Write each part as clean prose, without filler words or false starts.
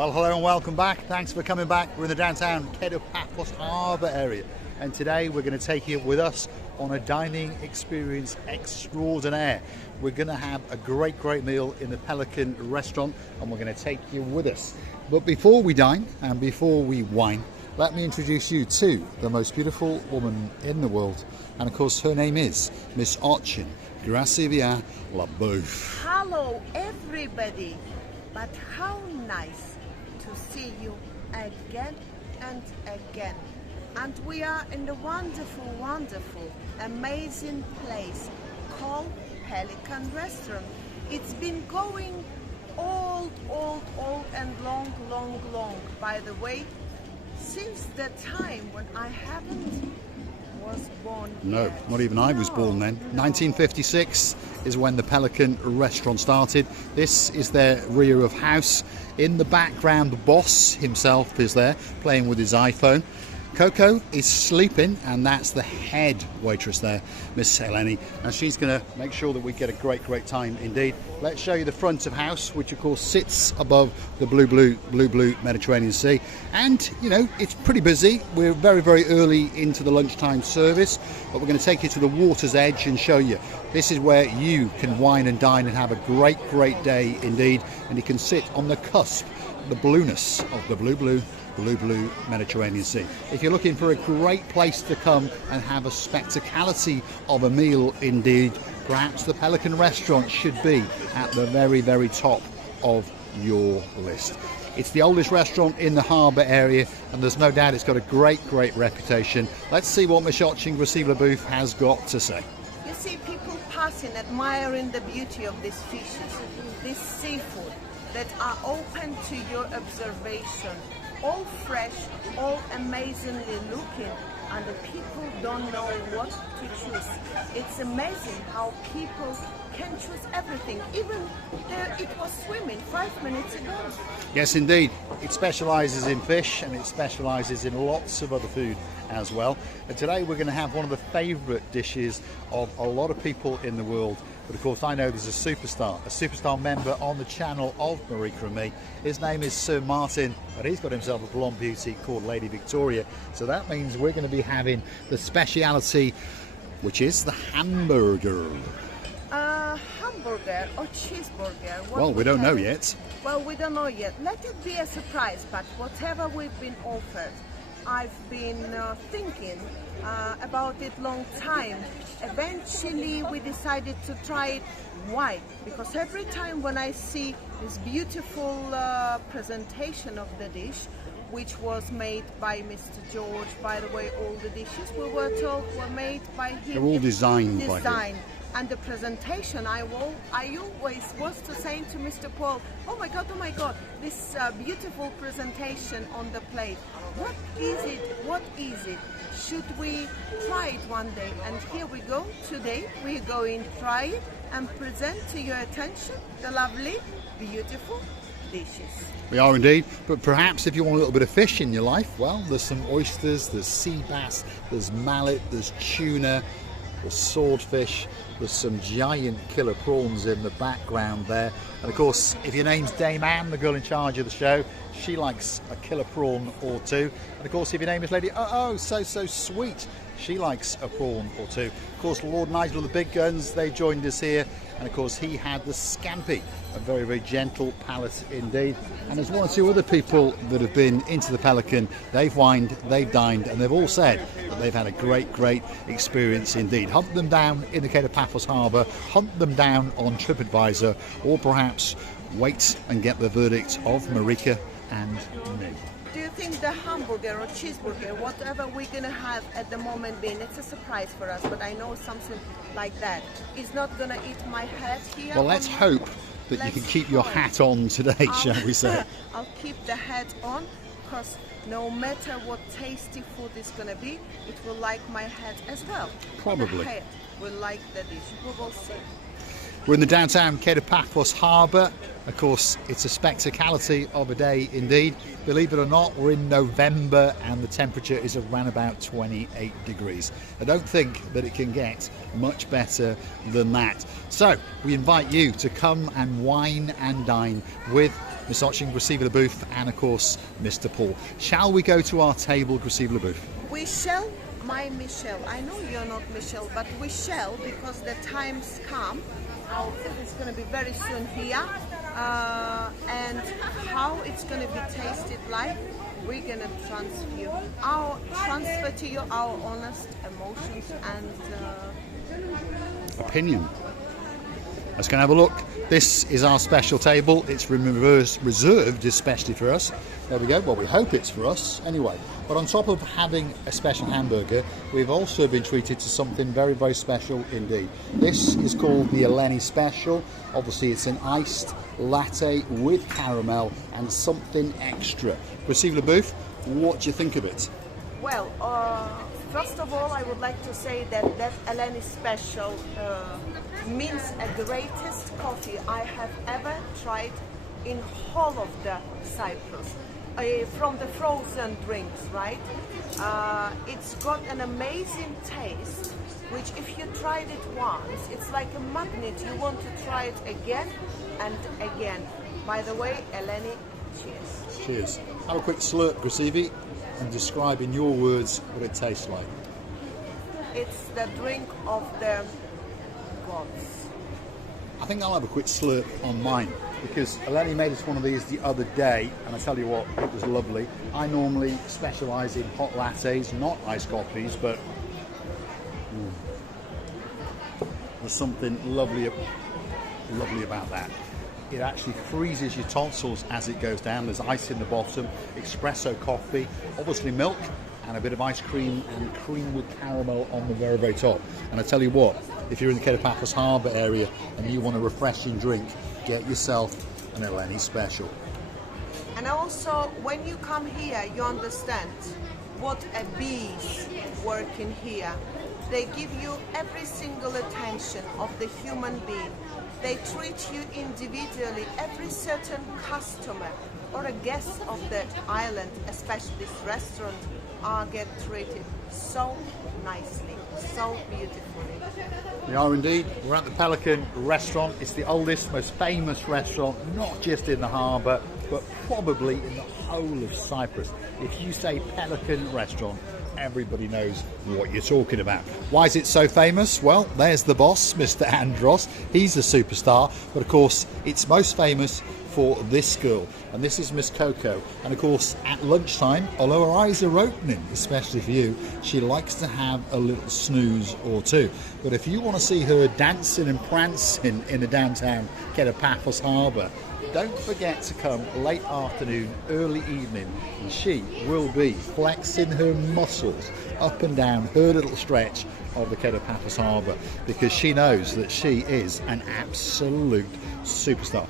Well, hello and welcome back. Thanks for coming back. We're in the downtown Kato Paphos Harbour area, and today we're going to take you with us on a dining experience extraordinaire. We're going to have a great meal in the Pelican restaurant, and we're going to take you with us. But before we dine and before we wine, let me introduce you to the most beautiful woman in the world, and of course her name is Miss Ochin Gracivia Labouf. Hello everybody, but how nice to see you again and again. And we are in the wonderful, amazing place called Pelican Restaurant. It's been going old and long, by the way, since the time when I haven't was born No, yet. not even I was born then. 1956 is when the Pelican restaurant started. This is their rear of house. In the background, the boss himself is there playing with his iPhone. Coco is sleeping, and that's the head waitress there, Miss Eleni, and she's going to make sure that we get a great time indeed. Let's show you the front of house, which of course sits above the blue Mediterranean Sea. And you know, it's pretty busy. We're very early into the lunchtime service, but we're going to take you to the water's edge and show you. This is where you can wine and dine and have a great day indeed, and you can sit on the cusp, the blueness of the blue Mediterranean Sea. If you're looking for a great place to come and have a spectacularity of a meal indeed, perhaps the Pelican restaurant should be at the very top of your list. It's the oldest restaurant in the harbour area, and there's no doubt it's got a great reputation. Let's see what Miss Ochin Gracivia Labouf has got to say. You see people passing, admiring the beauty of these fishes, this seafood that are open to your observation. All fresh, all amazingly looking, and the people don't know what to choose. It's amazing how people can choose everything. Even there it was swimming 5 minutes ago. Yes, indeed. It specialises in fish, and it specialises in lots of other food as well. And today we're going to have one of the favourite dishes of a lot of people in the world. But of course I know there's a superstar member on the channel of Marika and me. His name is Sir Martin, and he's got himself a blonde beauty called Lady Victoria. So that means we're going to be having the speciality, which is the hamburger. Hamburger or cheeseburger? Well, we don't know yet. Well, we don't know yet. Let it be a surprise, but whatever we've been offered, I've been thinking about it long time. Eventually we decided to try it. Why? Because every time when I see this beautiful presentation of the dish, which was made by Mr. George, by the way, all the dishes we were told were made by him. They're all designed by him. And the presentation, I always was to saying to Mr. Paul, oh my God, this beautiful presentation on the plate. What is it? Should we try it one day? And here we go. Today we're going to try it and present to your attention the lovely, beautiful dishes. We are indeed, but perhaps if you want a little bit of fish in your life, well, there's some oysters, there's sea bass, there's mallet, there's tuna, there's swordfish, there's some giant killer prawns in the background there. And of course, if your name's Dame Anne, the girl in charge of the show, she likes a killer prawn or two. And of course, if your name is Lady so sweet, she likes a prawn or two. Of course, Lord Nigel of the Big Guns, they joined us here. And of course, he had the scampi, a very gentle palate indeed. And there's one or two other people that have been into the Pelican. They've wined, they've dined, and they've all said that they've had a great experience indeed. Hunt them down in the Kato Paphos Harbour, hunt them down on TripAdvisor, or perhaps wait and get the verdict of Marika and me. Do you think the hamburger or cheeseburger, whatever we're going to have at the moment being, it's a surprise for us, but I know something like that is not going to eat my head here? Well, let's hope that you can keep your hat on today, shall we say? I'll keep the hat on, because no matter what tasty food is going to be, it will like my head as well. Probably. The head will like the dish. We will see. We're in the downtown Kato Paphos Harbour. Of course, it's a spectacality of a day indeed. Believe it or not, we're in November and the temperature is around about 28 degrees. I don't think that it can get much better than that. So we invite you to come and wine and dine with Miss Oching, receiver the booth, and of course Mr. Paul. Shall we go to our table, receiver the booth? We shall, my Michelle. I know you're not Michelle, but we shall, because the time's come. Our food is going to be very soon here, and how it's going to be tasted like, we're going to transfer to you our honest emotions and opinion. Let's go and have a look. This is our special table. It's reserved especially for us. There we go. Well, we hope it's for us anyway. But on top of having a special hamburger, we've also been treated to something very, very special indeed. This is called the Eleni Special. Obviously, it's an iced latte with caramel and something extra. Receiver Booth, what do you think of it? Well, first of all, I would like to say that Eleni Special means the greatest coffee I have ever tried in whole of the Cyprus. From the frozen drinks, right? It's got an amazing taste, which if you tried it once, it's like a magnet. You want to try it again and again. By the way, Eleni, cheers. Cheers. Have a quick slurp, Grasivi, and describe in your words what it tastes like. It's the drink of the gods. I think I'll have a quick slurp on mine, because Eleni made us one of these the other day, and I tell you what, it was lovely. I normally specialise in hot lattes, not iced coffees, but there's something lovely about that. It actually freezes your tonsils as it goes down. There's ice in the bottom, espresso coffee, obviously milk, and a bit of ice cream and cream with caramel on the very, very top. And I tell you what, if you're in the Kato Paphos Harbour area and you want a refreshing drink, get yourself an Eleni Special. And also, when you come here, you understand what a bees work in here. They give you every single attention of the human being. They treat you individually. Every certain customer or a guest of the island, especially this restaurant, get treated so nicely, so beautifully. We are indeed. We're at the Pelican restaurant. It's the oldest, most famous restaurant, not just in the harbour, but probably in the whole of Cyprus. If you say Pelican restaurant, everybody knows what you're talking about. Why is it so famous? Well, there's the boss, Mr. Andros. He's a superstar, but of course, it's most famous for this girl, and this is Miss Coco. And of course, at lunchtime, although her eyes are opening, especially for you, she likes to have a little snooze or two. But if you want to see her dancing and prancing in the downtown Kato Paphos Harbour, don't forget to come late afternoon, early evening, and she will be flexing her muscles up and down her little stretch of the Kato Paphos Harbour, because she knows that she is an absolute superstar.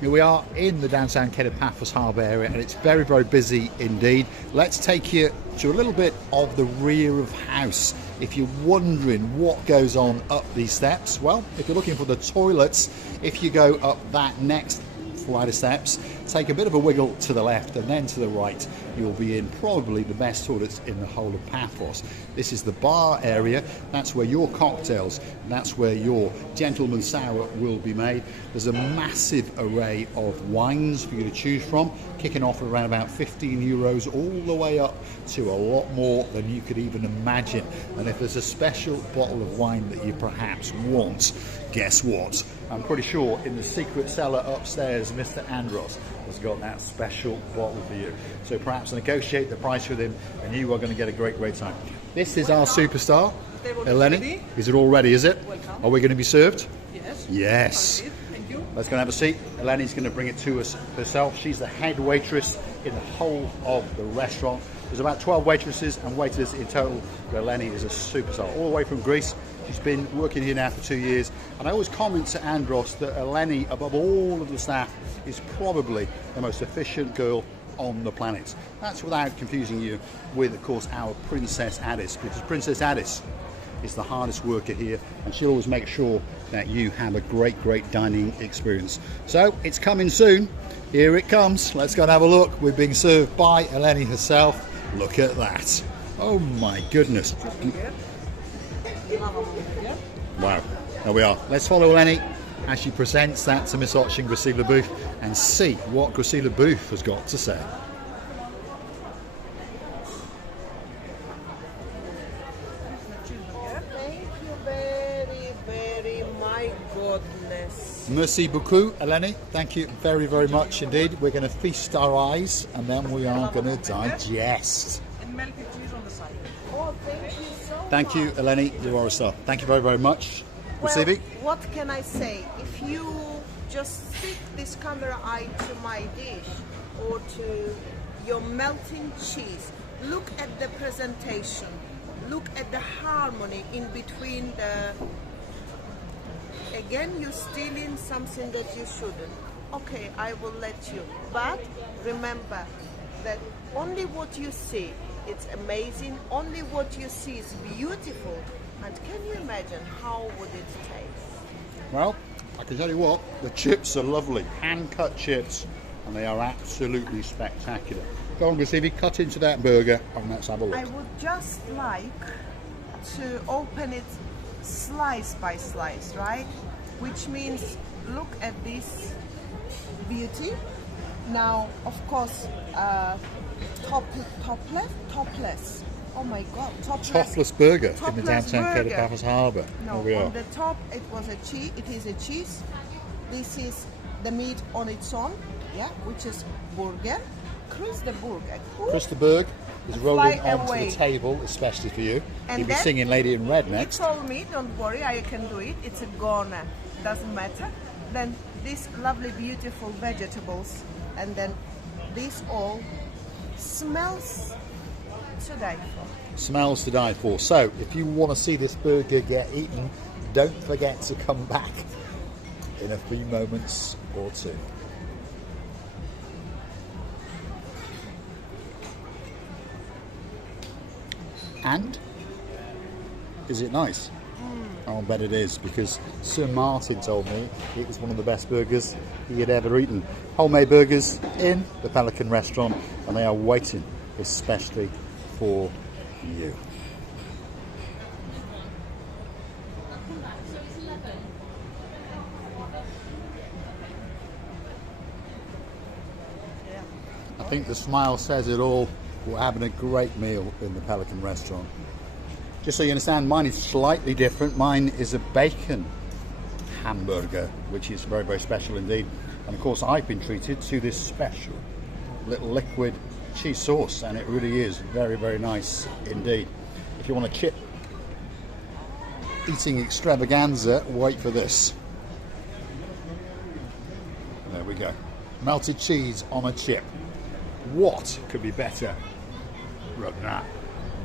Here we are in the downtown Kato Paphos Harbour area, and it's very, very busy indeed. Let's take you to a little bit of the rear of house. If you're wondering what goes on up these steps, well, if you're looking for the toilets, if you go up that next flight of steps, take a bit of a wiggle to the left and then to the right, you'll be in probably the best toilets in the whole of Paphos. This is the bar area. That's where your cocktails, that's where your gentleman sour will be made. There's a massive array of wines for you to choose from, kicking off at around about 15 euros all the way up to a lot more than you could even imagine. And if there's a special bottle of wine that you perhaps want, guess what? I'm pretty sure in the secret cellar upstairs, Mr. Andros has got that special bottle for you. So perhaps negotiate the price with him and you are going to get a great, great time. This is our superstar, Eleni. Is it all ready, is it? Welcome. Are we going to be served? Yes. Yes. Thank you. Let's go and have a seat. Eleni's going to bring it to us herself. She's the head waitress in the whole of the restaurant. There's about 12 waitresses and waiters in total, but Eleni is a superstar, all the way from Greece. She's been working here now for 2 years, and I always comment to Andros that Eleni, above all of the staff, is probably the most efficient girl on the planet. That's without confusing you with, of course, our Princess Addis, because Princess Addis is the hardest worker here, and she'll always make sure that you have a great dining experience. So it's coming soon. Here it comes. Let's go and have a look. We're being served by Eleni herself. Look at that. Oh my goodness. Wow. There we are. Let's follow Eleni as she presents that to Miss Otch and Gracie LeBouf and see what Gracie LeBouf has got to say. Thank you very, my goodness. Merci beaucoup, Eleni. Thank you very much indeed. We're going to feast our eyes and then we are going to digest. And melted cheese on the side. Oh, thank you so much. Thank you, Eleni. You are a star. Thank you very much. Well, Gracie? what can I say? If you just stick this camera eye to my dish or to your melting cheese, look at the presentation, look at the harmony in between the... Again, you're stealing something that you shouldn't. Okay, I will let you. But remember that only what you see, it's amazing. Only what you see is beautiful. And can you imagine how would it taste? Well, I can tell you what, the chips are lovely, hand-cut chips, and they are absolutely spectacular. Go on, Gracie, cut into that burger and let's have a look. I would just like to open it slice by slice, right? Which means look at this beauty. Now, of course, topless. Oh my God, Topless burger in the downtown Kato burger. Paphos Harbour. No, There we are. on the top it was a cheese. It is a cheese. This is the meat on its own, yeah, which is burger. Chris the burger. Chris the Berg is And rolling fly onto away. the table, especially for you. And He'll be then singing Lady in Red He next. told me, don't worry, I can do it. It's a gourmet. Doesn't matter. Then these lovely, beautiful vegetables, and then this all smells to die for. Smells to die for. So, if you want to see this burger get eaten, don't forget to come back in a few moments or two. And is it nice? I'll bet it is, because Sir Martin told me it was one of the best burgers he had ever eaten. Homemade burgers in the Pelican restaurant, and they are waiting especially for you. I think the smile says it all. We're having a great meal in the Pelican restaurant. Just so you understand, mine is slightly different. Mine is a bacon hamburger, which is very, very special indeed. And of course, I've been treated to this special little liquid cheese sauce, and it really is very, very nice indeed. If you want a chip eating extravaganza, wait for this. There we go. Melted cheese on a chip. What could be better than that?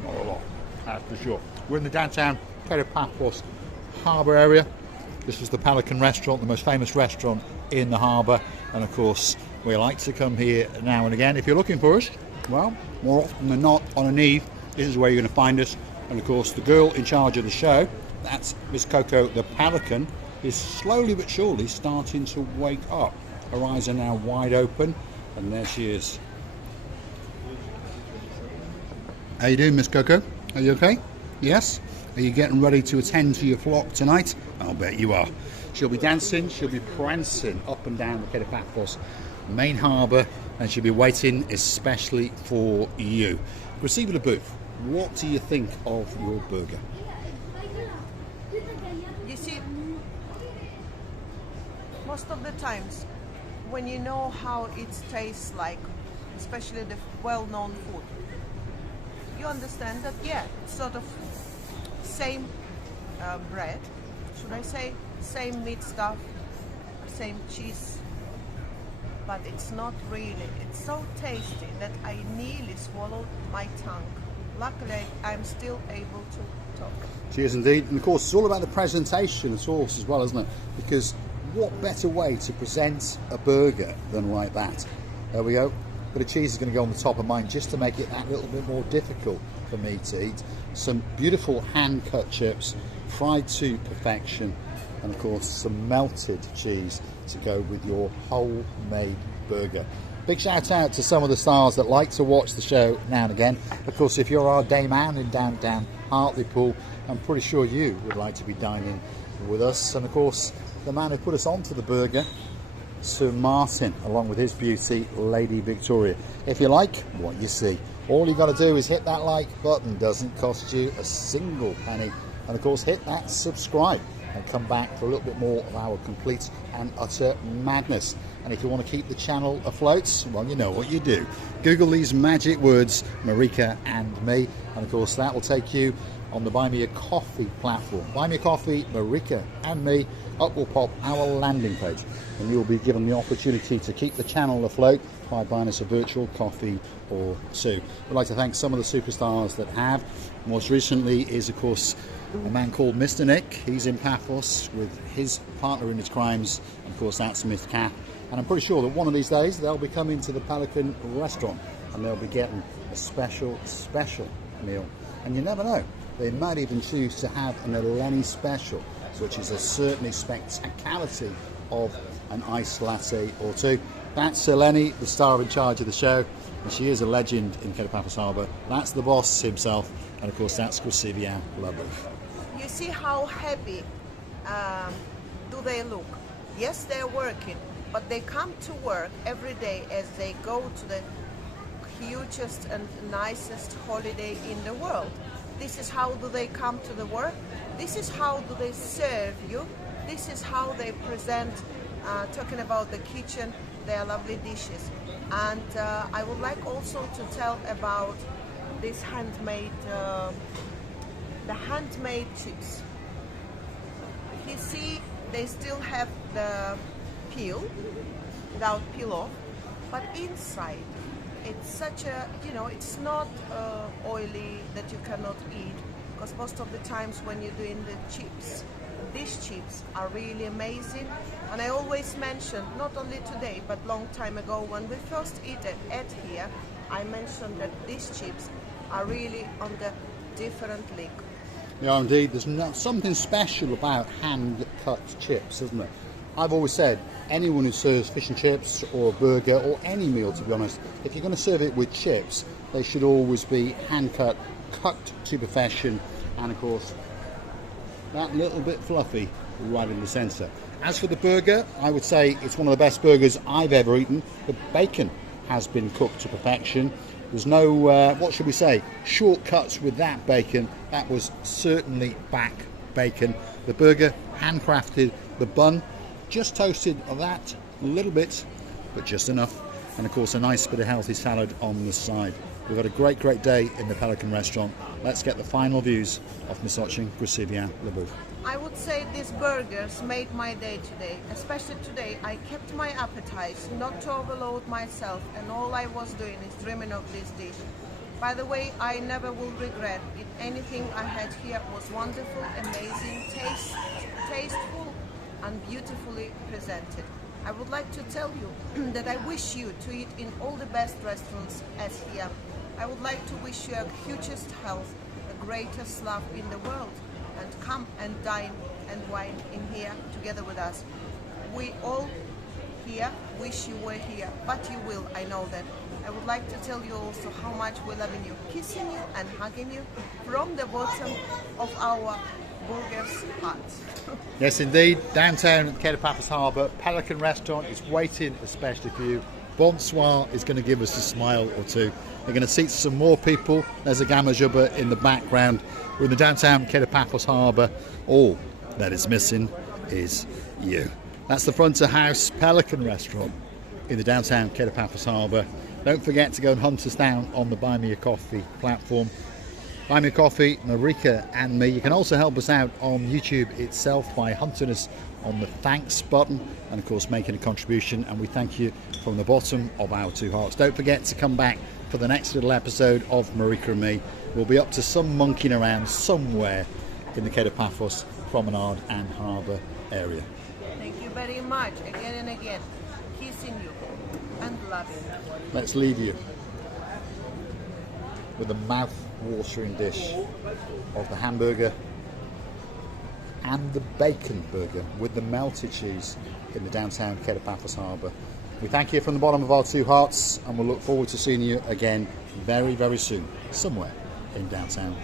Not a lot, that's for sure. We're in the downtown Kato Paphos Harbour area. This is the Pelican restaurant, the most famous restaurant in the harbour, and of course we like to come here now and again. If you're looking for us, well, more often than not on an eve, this is where you're going to find us. And of course the girl in charge of the show, that's Miss Coco the Pelican, is slowly but surely starting to wake up. Her eyes are now wide open, and there she is. How you doing, Miss Coco? Are you okay? Yes? Are you getting ready to attend to your flock tonight? I'll bet you are. She'll be dancing, she'll be prancing up and down the Kato Paphos main harbour, and she'll be waiting especially for you. Gracie LeBouf, what do you think of your burger? You see, most of the times when you know how it tastes like, especially the well-known food, you understand that, yeah, it's sort of same bread, should I say, same meat stuff, same cheese, but it's not really. It's so tasty that I nearly swallowed my tongue. Luckily, I'm still able to talk. Cheers indeed. And of course, it's all about the presentation of sauce as well, isn't it? Because what better way to present a burger than like that? There we go. Bit of cheese is going to go on the top of mine just to make it that little bit more difficult for me to eat. Some beautiful hand-cut chips, fried to perfection, and of course some melted cheese to go with your homemade burger. Big shout out to some of the stars that like to watch the show now and again. Of course, if you're our day man in downtown Hartlepool, I'm pretty sure you would like to be dining with us. And of course, the man who put us onto the burger, Sir Martin, along with his beauty, Lady Victoria. If you like what you see, all you got to do is hit that like button. Doesn't cost you a single penny. And of course, hit that subscribe and come back for a little bit more of our complete and utter madness. And if you want to keep the channel afloat, well, you know what you do. Google these magic words, Marika and me, and of course that will take you on the Buy Me a Coffee platform. Buy Me a Coffee, Marika and me. Up will pop our landing page, and you'll be given the opportunity to keep the channel afloat by buying us a virtual coffee or two. We'd like to thank some of the superstars that have. Most recently is, of course, a man called Mr. Nick. He's in Paphos with his partner in his crimes, and of course that's Miss Cat. And I'm pretty sure that one of these days they'll be coming to the Pelican restaurant and they'll be getting a special meal. And you never know, they might even choose to have an Eleni special, which is a certainly spectacality of an iced latte or two. That's Eleni, the star in charge of the show, and she is a legend in Kato Paphos Harbour. That's the boss himself, and of course that's Krasivia Labov. You see how happy do they look? Yes, they're working, but they come to work every day as they go to the hugest and nicest holiday in the world. This is how do they come to the work. This is how do they serve you. This is how they present, talking about the kitchen, their lovely dishes. And I would like also to tell about this handmade, the handmade chips. You see, they still have the peel, without peel off, but inside it's such a, you know, it's not oily that you cannot eat, because most of the times when you're doing the chips, these chips are really amazing. And I always mention, not only today but long time ago when we first ate here, I mentioned that these chips are really on the different league. Yeah, indeed, there's something special about hand-cut chips, isn't there? I've always said, anyone who serves fish and chips or a burger or any meal, to be honest, if you're going to serve it with chips, they should always be hand-cut, cut to perfection, and of course, that little bit fluffy right in the centre. As for the burger, I would say it's one of the best burgers I've ever eaten. The bacon has been cooked to perfection. There's no, what should we say, shortcuts with that bacon. That was certainly back bacon. The burger, handcrafted. The bun, just toasted of that a little bit, but just enough. And of course, a nice bit of healthy salad on the side. We've had a great day in the Pelican restaurant. Let's get the final views of Miss Krasivia Labov. I would say these burgers made my day today. Especially today, I kept my appetite, not to overload myself, and all I was doing is dreaming of this dish. By the way, I never will regret it. Anything I had here was wonderful, amazing, tasteful, and beautifully presented. I would like to tell you that I wish you to eat in all the best restaurants as here. I would like to wish you a hugest health, the greatest love in the world, and come and dine and wine in here together with us. We all here wish you were here, but you will, I know that. I would like to tell you also how much we're loving you, kissing you and hugging you from the bottom of our burgers hearts. Yes, indeed. Downtown Kato Paphos Harbour, Pelican restaurant is waiting especially for you. Bonsoir is going to give us a smile or two. They're going to seat some more people. There's a Gamma Jubba in the background. We're in the downtown Kato Paphos Harbour. All that is missing is you. That's the front of house Pelican restaurant in the downtown Kato Paphos Harbour. Don't forget to go and hunt us down on the Buy Me a Coffee platform. Buy Me a Coffee, Marika and me. You can also help us out on YouTube itself by hunting us on the thanks button and of course making a contribution, and we thank you from the bottom of our two hearts. Don't forget to come back for the next little episode of Marika and me. We'll be up to some monkeying around somewhere in the Kato Paphos Promenade and Harbour area. Thank you very much, again and again, kissing you and loving you. Let's leave you with a mouth mouth-watering dish of the hamburger and the bacon burger with the melted cheese in the downtown Kato Paphos Harbour. We thank you from the bottom of our two hearts, and we'll look forward to seeing you again very, very soon, somewhere in downtown